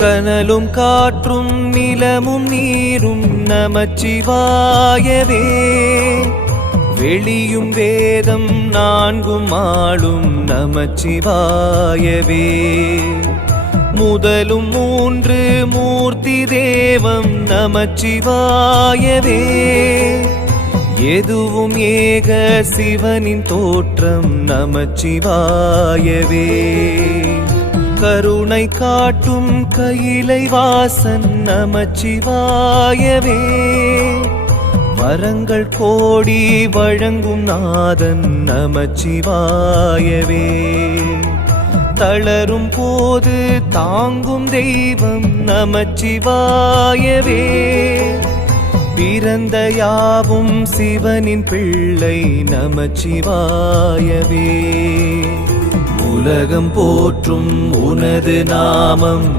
கனலும் காற்றும் நிலமும் நீரும் நமச்சிவாயவே. வெளியும் வேதம் நான்கும் ஆளும் நமச்சிவாயவே. முதலும் மூன்று மூர்த்தி தேவம் நமச்சிவாயவே. எதுவும் ஏக சிவனின் தோற்றம் நமச்சிவாயவே. கருணை காட்டும் கையிலை வாசன் நமச்சிவாயவே. வரங்கள் கோடி வழங்கும் நாதன் நமச்சிவாயவே. தளரும் போது தாங்கும் தெய்வம் நமச்சிவாயவே. பிறந்த யாவும் சிவனின் பிள்ளை நமச்சிவாயவே. உலகம் போற்றும் உனது நாமம்